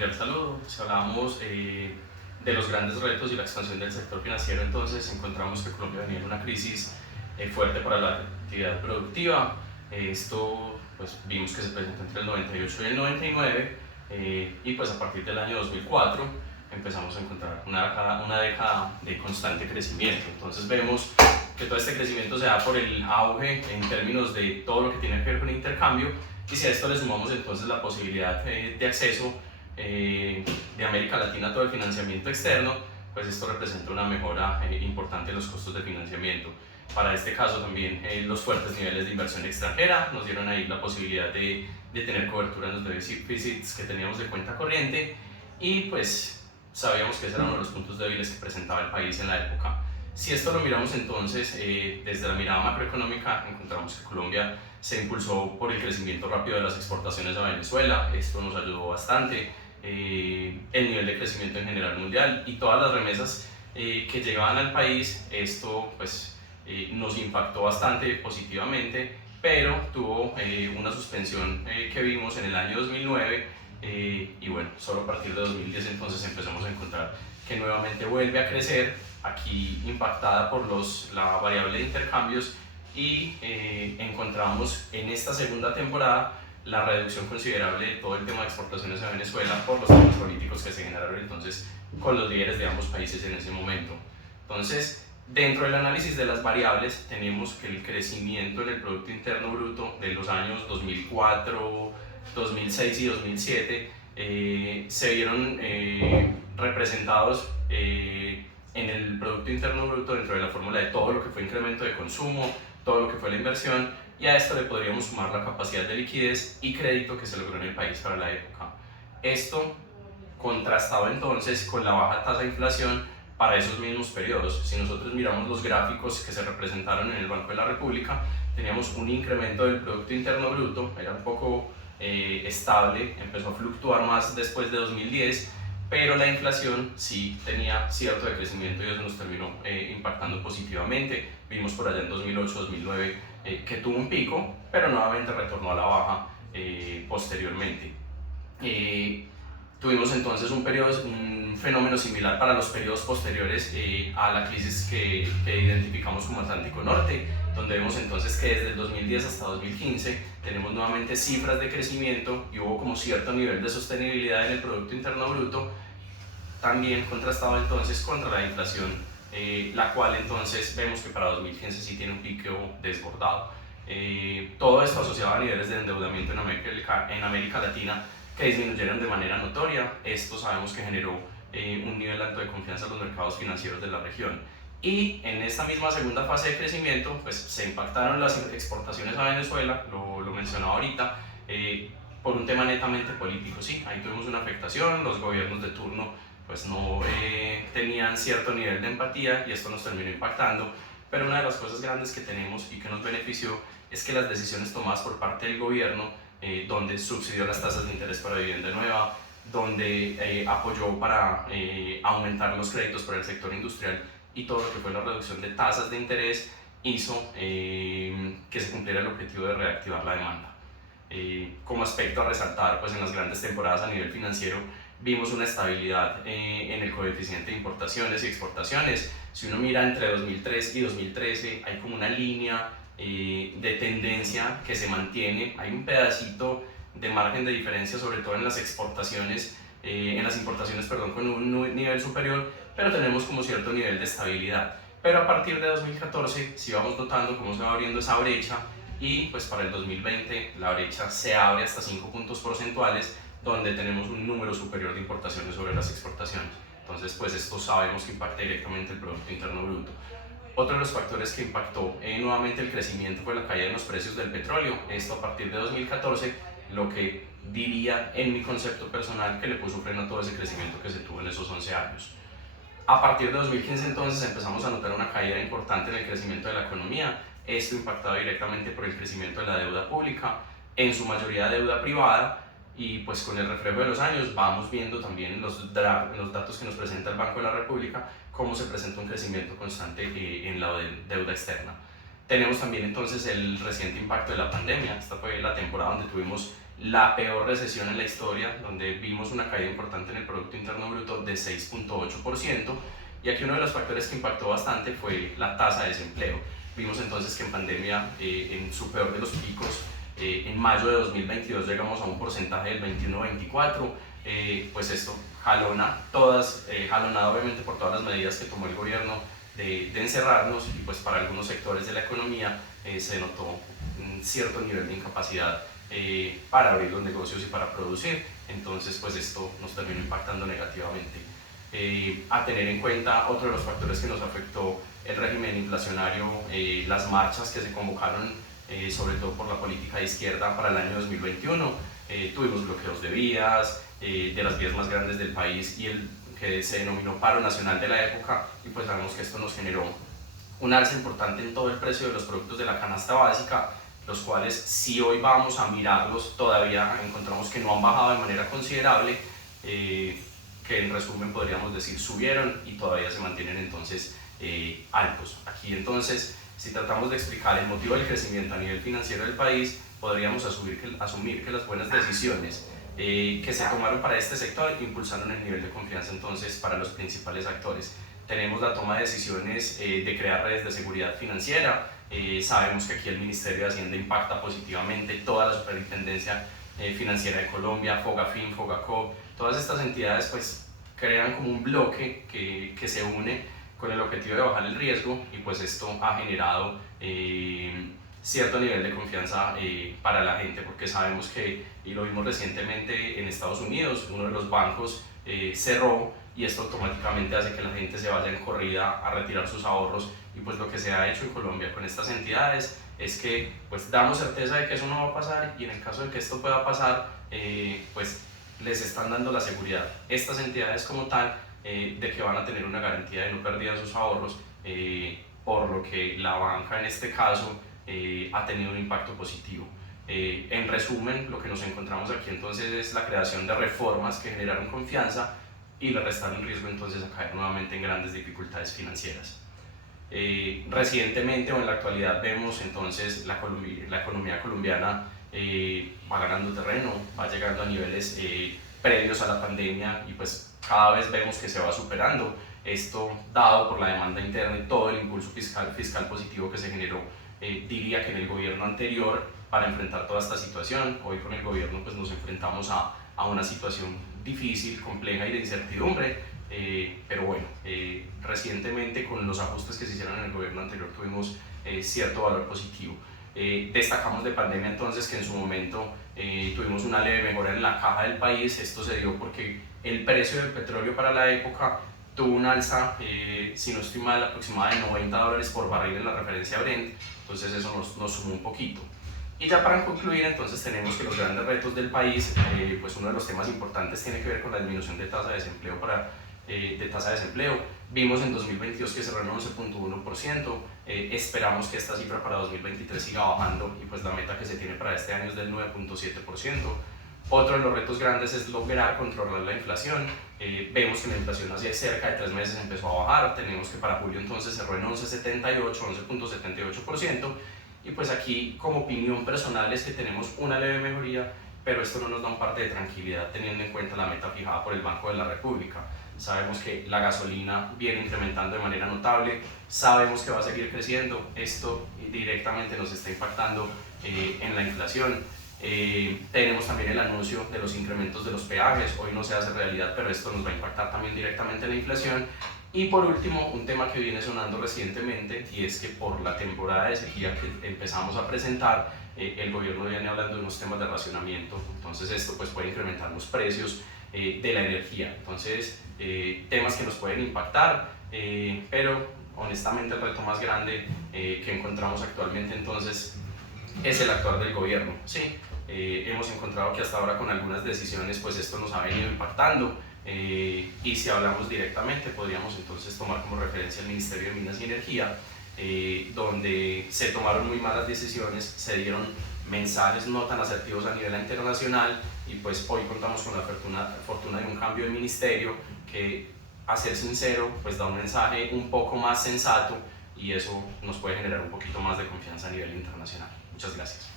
cordial saludo. Si hablamos de los grandes retos y la expansión del sector financiero, entonces encontramos que Colombia venía en una crisis fuerte para la actividad productiva. Esto pues vimos que se presentó entre el 98 y el 99 y pues a partir del año 2004 empezamos a encontrar una década de constante crecimiento. Entonces vemos que todo este crecimiento se da por el auge en términos de todo lo que tiene que ver con intercambio, y si a esto le sumamos entonces la posibilidad de acceso de América Latina a todo el financiamiento externo, pues esto representa una mejora importante en los costos de financiamiento. Para este caso también los fuertes niveles de inversión extranjera nos dieron ahí la posibilidad de tener cobertura en los déficits que teníamos de cuenta corriente, y pues sabíamos que ese era uno de los puntos débiles que presentaba el país en la época. Si esto lo miramos entonces desde la mirada macroeconómica, encontramos que Colombia se impulsó por el crecimiento rápido de las exportaciones a Venezuela. Esto nos ayudó bastante. El nivel de crecimiento en general mundial y todas las remesas que llegaban al país, esto pues nos impactó bastante positivamente, pero tuvo una suspensión que vimos en el año 2009 y bueno, solo a partir de 2010 entonces empezamos a encontrar que nuevamente vuelve a crecer, aquí impactada por la variable de intercambios, y encontramos en esta segunda temporada la reducción considerable de todo el tema de exportaciones a Venezuela por los temas políticos que se generaron entonces con los líderes de ambos países en ese momento. Entonces, dentro del análisis de las variables tenemos que el crecimiento en el Producto Interno Bruto de los años 2004, 2006 y 2007 se vieron representados en el Producto Interno Bruto dentro de la fórmula de todo lo que fue incremento de consumo, todo lo que fue la inversión, y a esto le podríamos sumar la capacidad de liquidez y crédito que se logró en el país para la época. Esto contrastado entonces con la baja tasa de inflación para esos mismos periodos. Si nosotros miramos los gráficos que se representaron en el Banco de la República, teníamos un incremento del Producto Interno Bruto, era un poco estable, empezó a fluctuar más después de 2010, pero la inflación sí tenía cierto decrecimiento y eso nos terminó impactando positivamente. Vimos por allá en 2008-2009 que tuvo un pico, pero nuevamente retornó a la baja posteriormente. Tuvimos entonces un fenómeno similar para los periodos posteriores a la crisis que identificamos como Atlántico Norte, donde vemos entonces que desde el 2010 hasta 2015 tenemos nuevamente cifras de crecimiento y hubo como cierto nivel de sostenibilidad en el Producto Interno Bruto, también contrastado entonces contra la inflación, la cual entonces vemos que para 2015 sí tiene un pico desbordado. Todo esto asociado a niveles de endeudamiento en América Latina que disminuyeron de manera notoria. Esto sabemos que generó un nivel alto de confianza en los mercados financieros de la región. Y en esta misma segunda fase de crecimiento, pues se impactaron las exportaciones a Venezuela, lo mencionaba ahorita, por un tema netamente político. Sí, ahí tuvimos una afectación, los gobiernos de turno pues no tenían cierto nivel de empatía y esto nos terminó impactando, pero una de las cosas grandes que tenemos y que nos benefició es que las decisiones tomadas por parte del gobierno, donde subsidió las tasas de interés para vivienda nueva, donde apoyó para aumentar los créditos para el sector industrial y todo lo que fue la reducción de tasas de interés, hizo que se cumpliera el objetivo de reactivar la demanda. Como aspecto a resaltar, pues en las grandes temporadas a nivel financiero vimos una estabilidad en el coeficiente de importaciones y exportaciones. Si uno mira entre 2003 y 2013 hay como una línea de tendencia que se mantiene, hay un pedacito de margen de diferencia sobre todo en las exportaciones, en las importaciones perdón, con un nivel superior, pero tenemos como cierto nivel de estabilidad. Pero a partir de 2014 sí vamos notando cómo se va abriendo esa brecha, y pues para el 2020 la brecha se abre hasta 5 puntos porcentuales, donde tenemos un número superior de importaciones sobre las exportaciones. Entonces pues esto sabemos que impacta directamente el Producto Interno Bruto. Otro de los factores que impactó nuevamente el crecimiento fue la caída en los precios del petróleo. Esto a partir de 2014, lo que diría en mi concepto personal que le puso freno a todo ese crecimiento que se tuvo en esos 11 años. A partir de 2015 entonces empezamos a notar una caída importante en el crecimiento de la economía, esto impactado directamente por el crecimiento de la deuda pública, en su mayoría deuda privada, y pues con el reflejo de los años vamos viendo también en los datos que nos presenta el Banco de la República cómo se presenta un crecimiento constante en la deuda externa. Tenemos también entonces el reciente impacto de la pandemia. Esta fue la temporada donde tuvimos la peor recesión en la historia, donde vimos una caída importante en el Producto Interno Bruto de 6.8%, y aquí uno de los factores que impactó bastante fue la tasa de desempleo. Vimos entonces que en pandemia, en su peor de los picos, en mayo de 2022 llegamos a un porcentaje del 21-24%, pues esto jalonado obviamente por todas las medidas que tomó el gobierno de encerrarnos, y pues para algunos sectores de la economía se notó un cierto nivel de incapacidad para abrir los negocios y para producir. Entonces pues esto nos terminó impactando negativamente. A tener en cuenta otro de los factores que nos afectó el régimen inflacionario, las marchas que se convocaron sobre todo por la política de izquierda para el año 2021. Tuvimos bloqueos de vías, de las vías más grandes del país, y el que se denominó paro nacional de la época, y pues sabemos que esto nos generó un alza importante en todo el precio de los productos de la canasta básica, los cuales, si hoy vamos a mirarlos, todavía encontramos que no han bajado de manera considerable, que en resumen podríamos decir subieron y todavía se mantienen entonces altos. Aquí entonces, si tratamos de explicar el motivo del crecimiento a nivel financiero del país, podríamos asumir que las buenas decisiones que se tomaron para este sector impulsaron el nivel de confianza entonces para los principales actores. Tenemos la toma de decisiones de crear redes de seguridad financiera. Sabemos que aquí el Ministerio de Hacienda impacta positivamente, toda la Superintendencia Financiera de Colombia, Fogafín, Fogacop, todas estas entidades pues crean como un bloque que se une con el objetivo de bajar el riesgo, y pues esto ha generado cierto nivel de confianza para la gente, porque sabemos que, y lo vimos recientemente en Estados Unidos, uno de los bancos cerró, y esto automáticamente hace que la gente se vaya en corrida a retirar sus ahorros, y pues lo que se ha hecho en Colombia con estas entidades es que pues damos certeza de que eso no va a pasar, y en el caso de que esto pueda pasar, pues les están dando la seguridad estas entidades como tal de que van a tener una garantía de no pérdida de sus ahorros, por lo que la banca en este caso ha tenido un impacto positivo. En resumen, lo que nos encontramos aquí entonces es la creación de reformas que generaron confianza y le restaron riesgo entonces a caer nuevamente en grandes dificultades financieras. Recientemente o en la actualidad vemos entonces la economía colombiana va ganando terreno, va llegando a niveles previos a la pandemia, y pues cada vez vemos que se va superando. Esto dado por la demanda interna y todo el impulso fiscal positivo que se generó, diría que en el gobierno anterior, para enfrentar toda esta situación. Hoy con el gobierno pues nos enfrentamos a una situación difícil, compleja y de incertidumbre, pero bueno, recientemente con los ajustes que se hicieron en el gobierno anterior tuvimos cierto valor positivo. Destacamos de pandemia entonces que en su momento tuvimos una leve mejora en la caja del país. Esto se dio porque el precio del petróleo para la época tuvo un alza, si no estoy mal, aproximada de $90 por barril en la referencia Brent, entonces eso nos sumó un poquito. Y ya para concluir, entonces tenemos que los grandes retos del país, pues uno de los temas importantes tiene que ver con la disminución de tasa de desempleo. Vimos en 2022 que cerró en 11.1%, esperamos que esta cifra para 2023 siga bajando, y pues la meta que se tiene para este año es del 9.7%. Otro de los retos grandes es lograr controlar la inflación. Vemos que la inflación hace cerca de 3 meses empezó a bajar, tenemos que para julio entonces cerró en 11.78%, y pues aquí como opinión personal es que tenemos una leve mejoría, pero esto no nos da un parte de tranquilidad teniendo en cuenta la meta fijada por el Banco de la República. Sabemos que la gasolina viene incrementando de manera notable, sabemos que va a seguir creciendo, esto directamente nos está impactando en la inflación. Tenemos también el anuncio de los incrementos de los peajes, hoy no se hace realidad, pero esto nos va a impactar también directamente en la inflación. Y por último, un tema que viene sonando recientemente, y es que por la temporada de sequía que empezamos a presentar, el gobierno viene hablando de unos temas de racionamiento, entonces esto pues puede incrementar los precios de la energía. Entonces, temas que nos pueden impactar, pero honestamente el reto más grande que encontramos actualmente entonces es el actuar del gobierno. Sí, hemos encontrado que hasta ahora con algunas decisiones pues esto nos ha venido impactando. Y si hablamos directamente, podríamos entonces tomar como referencia el Ministerio de Minas y Energía, donde se tomaron muy malas decisiones, se dieron mensajes no tan asertivos a nivel internacional, y pues hoy contamos con la fortuna de un cambio de ministerio que, a ser sincero, pues da un mensaje un poco más sensato, y eso nos puede generar un poquito más de confianza a nivel internacional. Muchas gracias.